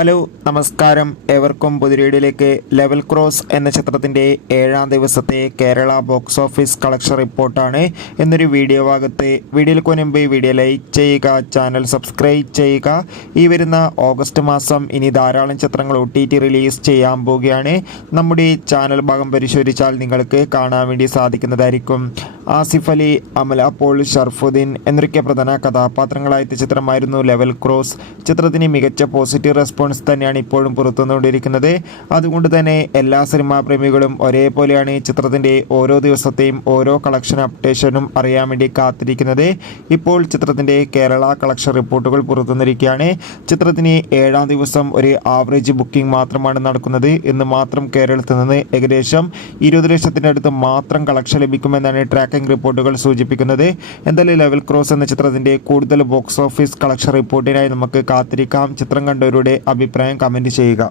Hello നമസ്കാരം, ഏവർക്കും പുതിയ ലെവൽ ക്രോസ് എന്ന ചിത്രത്തിൻ്റെ 7ാം ദിവസത്തെ കേരള ബോക്സ് ഓഫീസ് കളക്ഷൻ റിപ്പോർട്ടാണ് എന്നൊരു വീഡിയോ ഭാഗത്ത്. വീഡിയോയ്ക്ക് മുൻപ് വീഡിയോ ലൈക്ക് ചെയ്യുക, ചാനൽ സബ്സ്ക്രൈബ് ചെയ്യുക. ഈ വരുന്ന ഓഗസ്റ്റ് മാസം ഇനി ധാരാളം ചിത്രങ്ങൾ OTT റിലീസ് ചെയ്യാൻ പോവുകയാണ്. നമ്മുടെ ചാനൽ ഭാഗം പരിശോധിച്ചാൽ നിങ്ങൾക്ക് കാണാൻ വേണ്ടി സാധിക്കുന്നതായിരിക്കും. ആസിഫ് അലി, അമല പോൾ, ഷർഫുദ്ദീൻ എന്നൊക്കെ പ്രധാന കഥാപാത്രങ്ങളായ ചിത്രമായിരുന്നു ലെവൽ ക്രോസ്. ചിത്രത്തിന് മികച്ച പോസിറ്റീവ് റെസ്പോൺസ് തന്നെയാണ് ഇപ്പോഴും പുറത്തുവന്നുകൊണ്ടിരിക്കുന്നത്. അതുകൊണ്ട് തന്നെ എല്ലാ സിനിമാ പ്രേമികളും ഒരേപോലെയാണ് ചിത്രത്തിൻ്റെ ഓരോ ദിവസത്തെയും ഓരോ കളക്ഷൻ അപ്ഡേഷനും അറിയാൻ വേണ്ടി കാത്തിരിക്കുന്നത്. ഇപ്പോൾ ചിത്രത്തിൻ്റെ കേരള കളക്ഷൻ റിപ്പോർട്ടുകൾ പുറത്തുവന്നിരിക്കുകയാണ്. ചിത്രത്തിന് 7ാം ദിവസം ഒരു ആവറേജ് ബുക്കിംഗ് മാത്രമാണ് നടക്കുന്നത്. ഇന്ന് മാത്രം കേരളത്തിൽ നിന്ന് ഏകദേശം 20 ലക്ഷത്തിൻ്റെ അടുത്ത് മാത്രം കളക്ഷൻ ലഭിക്കുമെന്നാണ് ട്രാക്കിംഗ് റിപ്പോർട്ടുകൾ സൂചിപ്പിക്കുന്നത്. എന്തായാലും ലെവൽ ക്രോസ് എന്ന ചിത്രത്തിൻ്റെ കൂടുതൽ ബോക്സ് ഓഫീസ് കളക്ഷൻ റിപ്പോർട്ടിനായി നമുക്ക് കാത്തിരിക്കാം. ചിത്രം കണ്ടവരുടെ അഭിപ്രായം കമൻറ്റ് ചെയ്യുക.